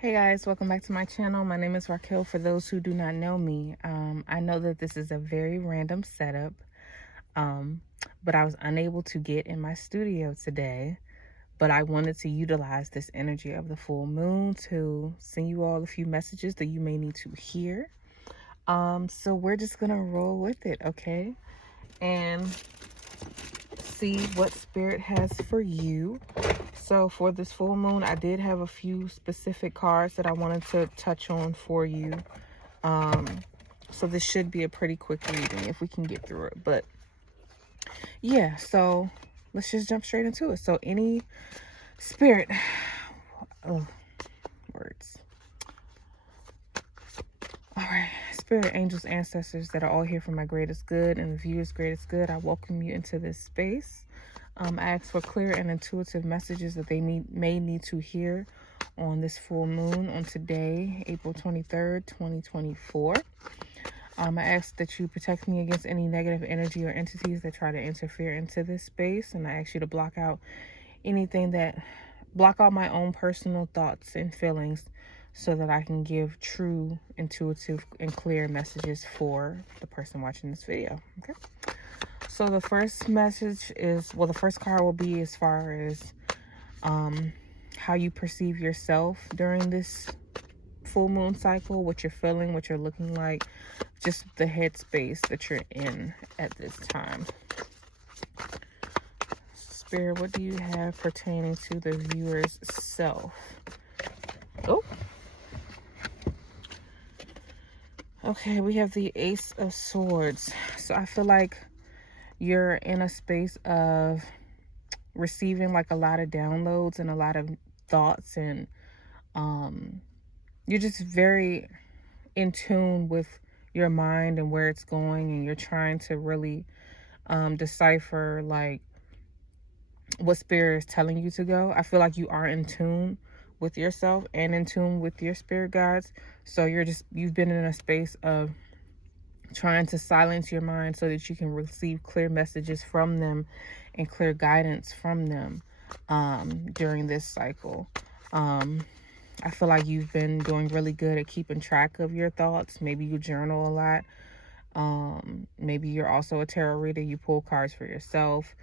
Hey guys, welcome back to my channel. My name is Raquel. For those who do not know me, I know that this is a very random setup, um, but I was unable to get in my studio today. But I wanted to utilize this energy of the full moon to send you all a few messages that you may need to hear. So we're just gonna roll with it, okay? And see what spirit has for you. So for this full moon, I did have a few specific cards that I wanted to touch on for you. So this should be a pretty quick reading if we can get through it. But yeah, so let's just jump straight into it. So any spirit, oh, words. All right, spirit, angels, ancestors that are all here for my greatest good and the viewer's greatest good, I welcome you into this space. I ask for clear and intuitive messages that they may need to hear on this full moon on today, April 23rd, 2024. I ask that you protect me against any negative energy or entities that try to interfere into this space. And I ask you to block out my own personal thoughts and feelings so that I can give true, intuitive, and clear messages for the person watching this video. Okay. So the first message is, well, the first card will be as far as how you perceive yourself during this full moon cycle, what you're feeling, what you're looking like, just the headspace that you're in at this time. Spirit, what do you have pertaining to the viewer's self? Oh. Okay, we have the Ace of Swords. So I feel like you're in a space of receiving like a lot of downloads and a lot of thoughts, and you're just very in tune with your mind and where it's going, and you're trying to really decipher like what spirit is telling you to go. I feel like you are in tune with yourself and in tune with your spirit guides. So you've been in a space of trying to silence your mind so that you can receive clear messages from them and clear guidance from them during this cycle. I feel like you've been doing really good at keeping track of your thoughts. Maybe you journal a lot. Maybe you're also a tarot reader. You pull cards for yourself.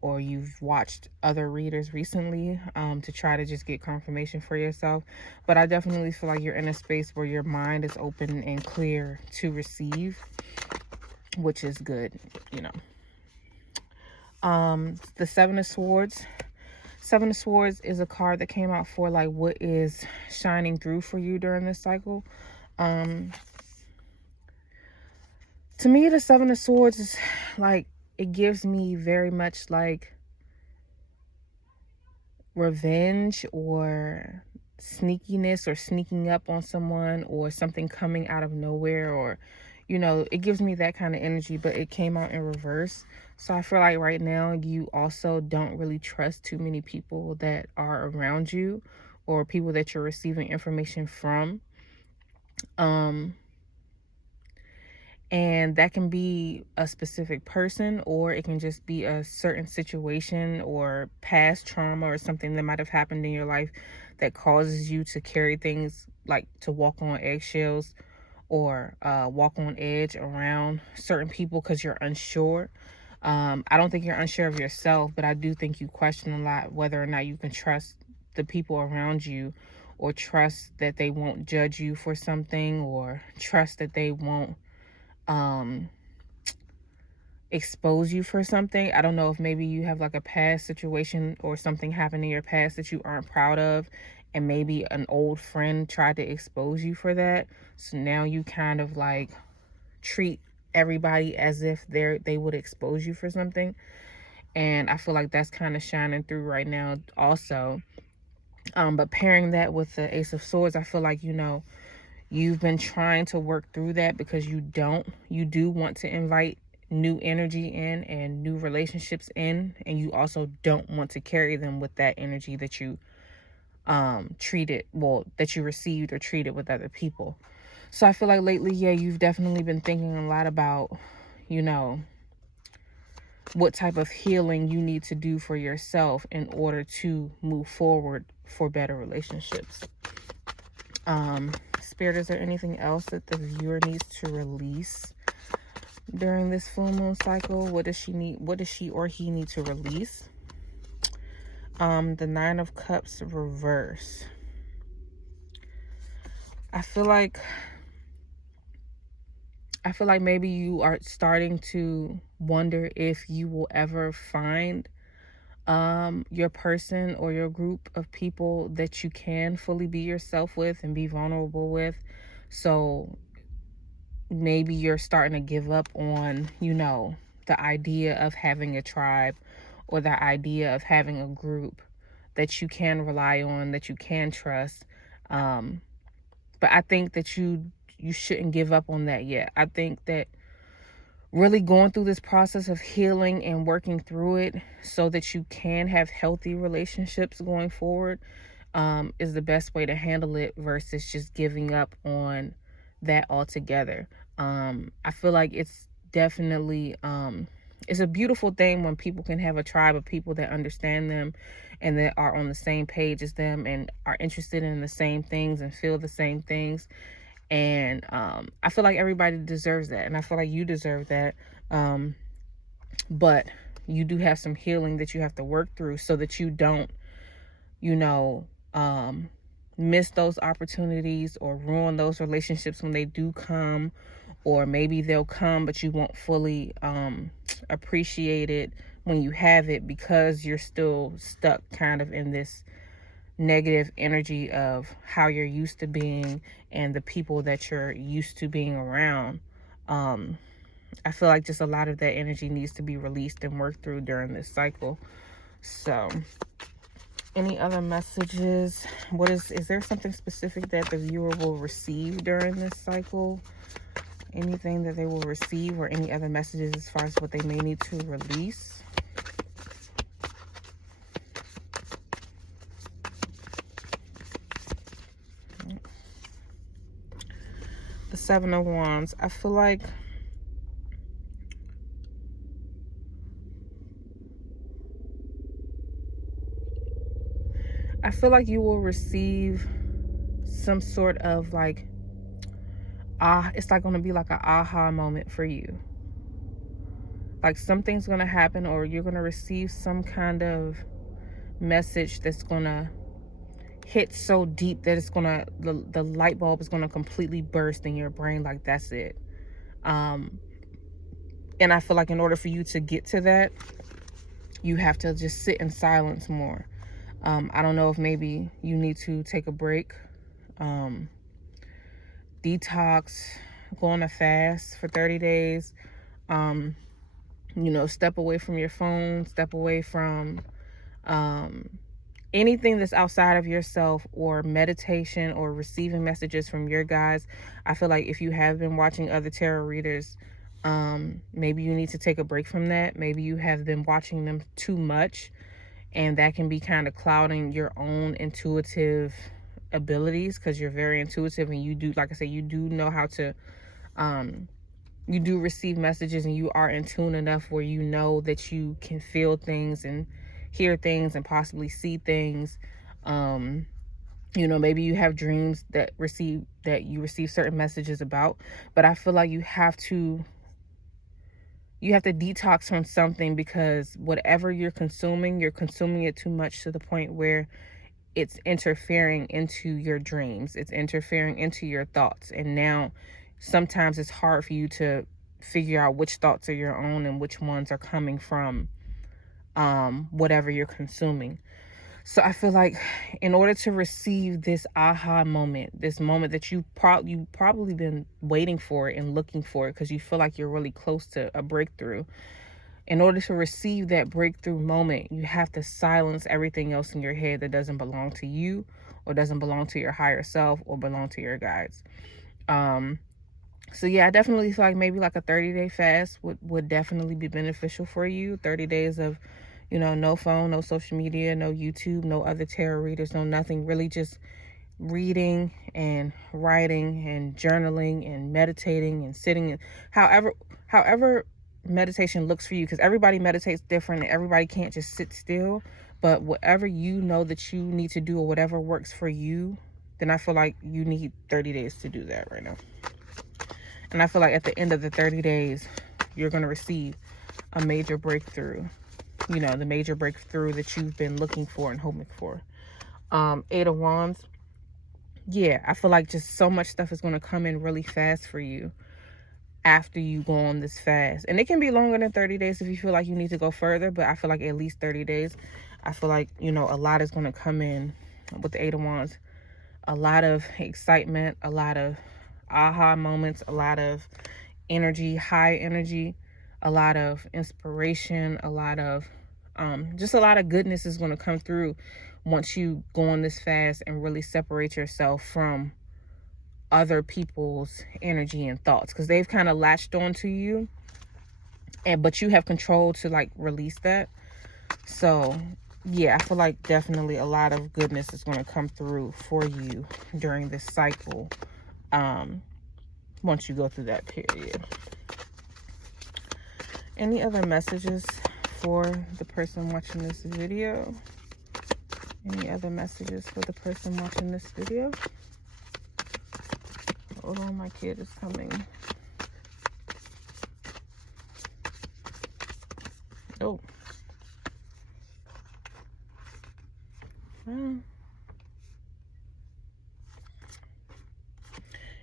Or you've watched other readers recently to try to just get confirmation for yourself. But I definitely feel like you're in a space where your mind is open and clear to receive, which is good, you know. The Seven of Swords. Seven of Swords is a card that came out for like what is shining through for you during this cycle. To me, the Seven of Swords is like, it gives me very much like revenge or sneakiness or sneaking up on someone or something coming out of nowhere, or you know, it gives me that kind of energy, but it came out in reverse. So I feel like right now you also don't really trust too many people that are around you or people that you're receiving information from. And that can be a specific person, or it can just be a certain situation or past trauma or something that might have happened in your life that causes you to carry things like to walk on eggshells or walk on edge around certain people because you're unsure. I don't think you're unsure of yourself, but I do think you question a lot whether or not you can trust the people around you, or trust that they won't judge you for something, or trust that they won't expose you for something. I don't know if maybe you have like a past situation or something happened in your past that you aren't proud of, and maybe an old friend tried to expose you for that. So now you kind of like treat everybody as if they would expose you for something. And I feel like that's kind of shining through right now also. But pairing that with the Ace of Swords, I feel like, you know, you've been trying to work through that because you do want to invite new energy in and new relationships in, and you also don't want to carry them with that energy that you that you received or treated with other people. So I feel like lately, yeah, you've definitely been thinking a lot about, you know, what type of healing you need to do for yourself in order to move forward for better relationships. Spirit, is there anything else that the viewer needs to release during this full moon cycle? What does she or he need to release? The Nine of Cups reverse. I feel like maybe you are starting to wonder if you will ever find your person or your group of people that you can fully be yourself with and be vulnerable with. So maybe you're starting to give up on, the idea of having a tribe or the idea of having a group that you can rely on, that you can trust. But I think that you shouldn't give up on that yet. I think that really going through this process of healing and working through it so that you can have healthy relationships going forward is the best way to handle it versus just giving up on that altogether. I feel like it's definitely it's a beautiful thing when people can have a tribe of people that understand them and that are on the same page as them and are interested in the same things and feel the same things. And I feel like everybody deserves that, and I feel like you deserve that. But you do have some healing that you have to work through so that you don't, miss those opportunities or ruin those relationships when they do come, or maybe they'll come but you won't fully appreciate it when you have it because you're still stuck kind of in this negative energy of how you're used to being and the people that you're used to being around. I feel like just a lot of that energy needs to be released and worked through during this cycle. So any other messages? Is there something specific that the viewer will receive during this cycle? Anything that they will receive or any other messages as far as what they may need to release? The Seven of Wands. I feel like you will receive some sort of like it's like going to be like an aha moment for you. Like something's going to happen, or you're going to receive some kind of message that's going to hit so deep that it's going to, the light bulb is going to completely burst in your brain. Like that's it. And I feel like in order for you to get to that, you have to just sit in silence more. I don't know if maybe you need to take a break, detox, go on a fast for 30 days, step away from your phone, step away from anything that's outside of yourself, or meditation, or receiving messages from your guides. I feel like if you have been watching other tarot readers, maybe you need to take a break from that. Maybe you have been watching them too much, and that can be kind of clouding your own intuitive abilities, because you're very intuitive and you do, like I say, you do know how to, you do receive messages and you are in tune enough where you know that you can feel things and hear things and possibly see things. Maybe you have dreams that you receive certain messages about, but I feel like you have to detox from something, because whatever you're consuming it too much to the point where it's interfering into your dreams. It's interfering into your thoughts. And now sometimes it's hard for you to figure out which thoughts are your own and which ones are coming from whatever you're consuming. So I feel like in order to receive this aha moment, this moment that you've probably been waiting for it and looking for it because you feel like you're really close to a breakthrough. In order to receive that breakthrough moment, you have to silence everything else in your head that doesn't belong to you, or doesn't belong to your higher self, or belong to your guides. So yeah, I definitely feel like maybe like a 30-day fast would definitely be beneficial for you. 30 days of, no phone, no social media, no YouTube, no other tarot readers, no nothing. Really just reading and writing and journaling and meditating and sitting. However meditation looks for you, because everybody meditates different and everybody can't just sit still. But whatever you know that you need to do, or whatever works for you, then I feel like you need 30 days to do that right now. And I feel like at the end of the 30 days, you're going to receive a major breakthrough. You know, the major breakthrough that you've been looking for and hoping for. 8 of Wands. Yeah, I feel like just so much stuff is going to come in really fast for you after you go on this fast. And it can be longer than 30 days if you feel like you need to go further, but I feel like at least 30 days. I feel like, you know, a lot is going to come in with the 8 of Wands. A lot of excitement, a lot of aha moments, a lot of energy, high energy, a lot of inspiration, a lot of just a lot of goodness is going to come through once you go on this fast and really separate yourself from other people's energy and thoughts, because they've kind of latched onto you, but you have control to like release that. So yeah, I feel like definitely a lot of goodness is going to come through for you during this cycle, once you go through that period. Any other messages for the person watching this video? Any other messages for the person watching this video? Hold on, my kid is coming. Oh.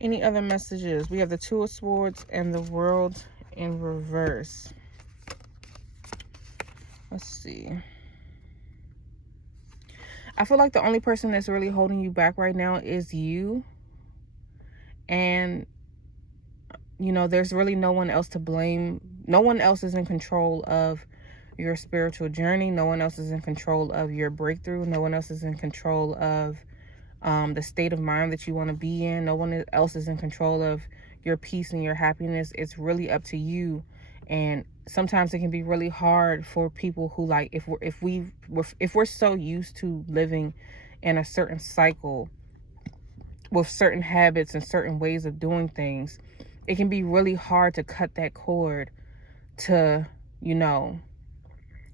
Any other messages? We have the 2 of Swords and the World in reverse. Let's see. I feel like the only person that's really holding you back right now is you. And, you know, there's really no one else to blame. No one else is in control of your spiritual journey. No one else is in control of your breakthrough. No one else is in control of the state of mind that you want to be in. No one else is in control of your peace and your happiness. It's really up to you. And sometimes it can be really hard for people who, like, if we're so used to living in a certain cycle with certain habits and certain ways of doing things, it can be really hard to cut that cord to, you know,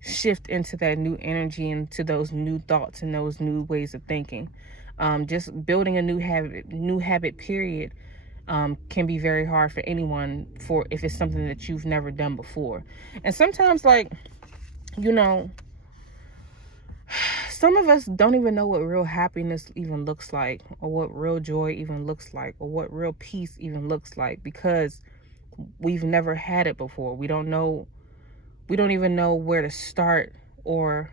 shift into that new energy, into those new thoughts and those new ways of thinking. Just building a new habit period, can be very hard for anyone, for if it's something that you've never done before. And sometimes, like, you know, some of us don't even know what real happiness even looks like, or what real joy even looks like, or what real peace even looks like, because we've never had it before. We don't even know where to start, or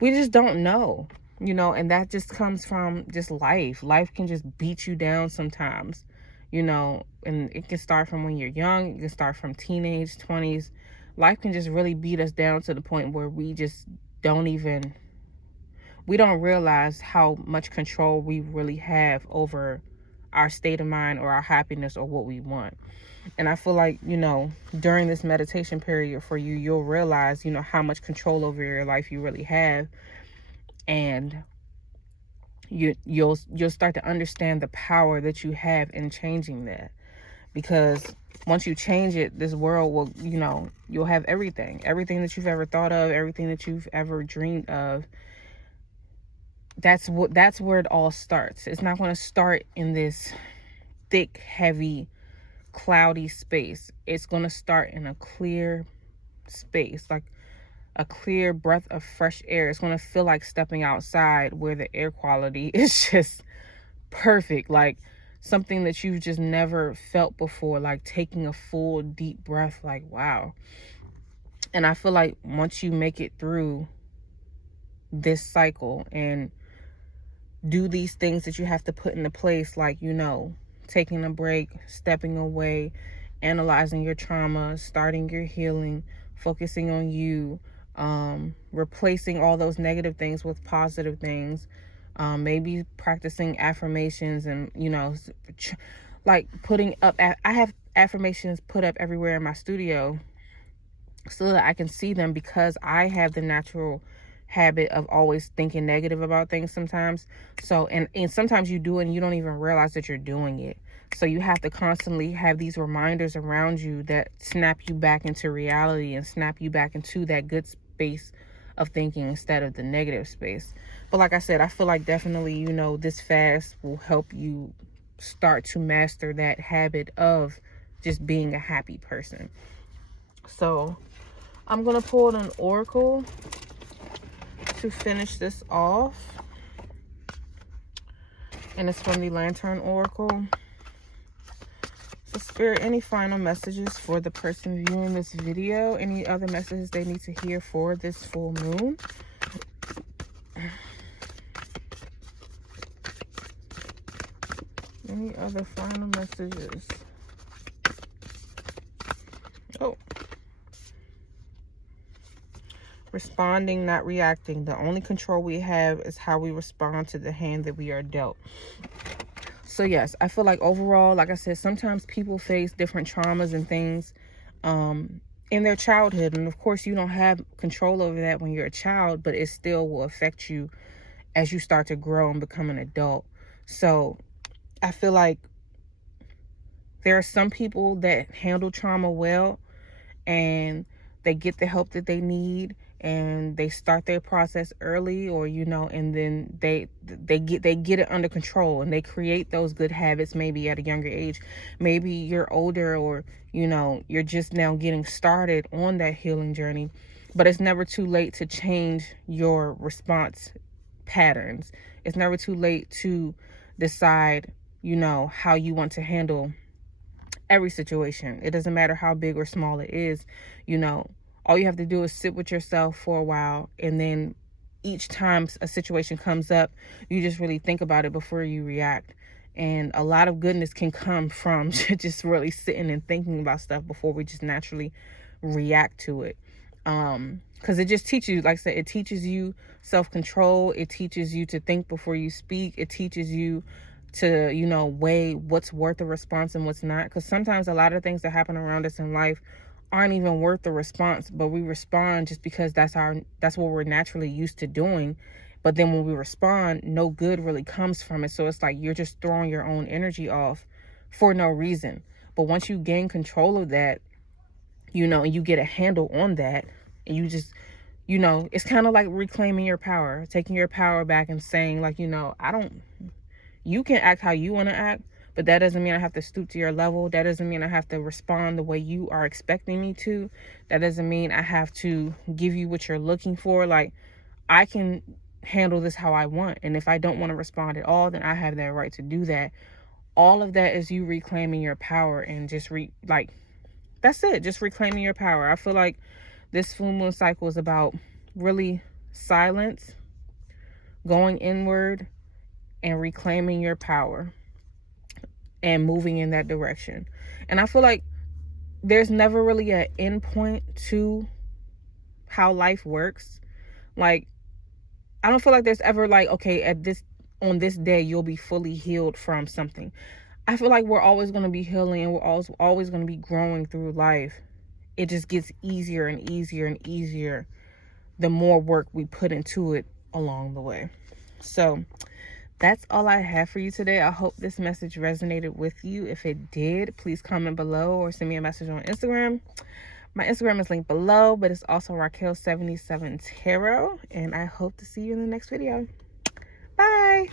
we just don't know, you know. And that just comes from just life can just beat you down sometimes, you know. And it can start from when you're young, it can start from teenage 20s. Life can just really beat us down to the point where we just don't realize how much control we really have over our state of mind, or our happiness, or what we want. And I feel like, you know, during this meditation period for you, you'll realize, you know, how much control over your life you really have. And you'll start to understand the power that you have in changing that. Because once you change it, this world will, you know, you'll have everything that you've ever thought of, everything that you've ever dreamed of. That's where it all starts. It's not going to start in this thick, heavy, cloudy space. It's going to start in a clear space, like a clear breath of fresh air. It's going to feel like stepping outside, where the air quality is just perfect, like something that you've just never felt before, like taking a full deep breath, like wow. And I feel like once you make it through this cycle and do these things that you have to put into place, like, you know, taking a break, stepping away, analyzing your trauma, starting your healing, focusing on you, replacing all those negative things with positive things, maybe practicing affirmations, and, you know, like putting up, I have affirmations put up everywhere in my studio so that I can see them, because I have the natural habit of always thinking negative about things sometimes. So, and sometimes you do it and you don't even realize that you're doing it. So you have to constantly have these reminders around you that snap you back into reality and snap you back into that good space of thinking instead of the negative space. But like I said, I feel like definitely, you know, this fast will help you start to master that habit of just being a happy person. So I'm going to pull an oracle to finish this off. And it's from the Lantern Oracle. So Spirit, any final messages for the person viewing this video? Any other messages they need to hear for this full moon? Any other final messages? Oh. Responding, not reacting. The only control we have is how we respond to the hand that we are dealt. So yes, I feel like overall, like I said, sometimes people face different traumas and things in their childhood. And of course, you don't have control over that when you're a child, but it still will affect you as you start to grow and become an adult. So I feel like there are some people that handle trauma well and they get the help that they need and they start their process early, or you know, and then they get it under control and they create those good habits maybe at a younger age. Maybe you're older, or you know, you're just now getting started on that healing journey, but it's never too late to change your response patterns. It's never too late to decide, you know, how you want to handle every situation. It doesn't matter how big or small it is. You know, all you have to do is sit with yourself for a while, and then each time a situation comes up, you just really think about it before you react. And a lot of goodness can come from just really sitting and thinking about stuff before we just naturally react to it. Because it just teaches you, like I said, it teaches you self-control. It teaches you to think before you speak. It teaches you to, you know, weigh what's worth a response and what's not. Because sometimes a lot of things that happen around us in life aren't even worth the response, but we respond just because that's what we're naturally used to doing. But then when we respond, no good really comes from it. So it's like you're just throwing your own energy off for no reason. But once you gain control of that, you know, and you get a handle on that, and you just, you know, it's kind of like reclaiming your power, taking your power back and saying, like, you know, you can act how you want to act, but that doesn't mean I have to stoop to your level. That doesn't mean I have to respond the way you are expecting me to. That doesn't mean I have to give you what you're looking for. Like, I can handle this how I want. And if I don't want to respond at all, then I have that right to do that. All of that is you reclaiming your power and just that's it. Just reclaiming your power. I feel like this full moon cycle is about really silence, going inward, and reclaiming your power and moving in that direction. And I feel like there's never really an end point to how life works. Like, I don't feel like there's ever like, okay, on this day you'll be fully healed from something. I feel like we're always going to be healing, and we're always going to be growing through life. It just gets easier and easier and easier the more work we put into it along the way. So that's all I have for you today. I hope this message resonated with you. If it did, please comment below or send me a message on Instagram. My Instagram is linked below, but it's also Raquel77 Tarot. And I hope to see you in the next video. Bye.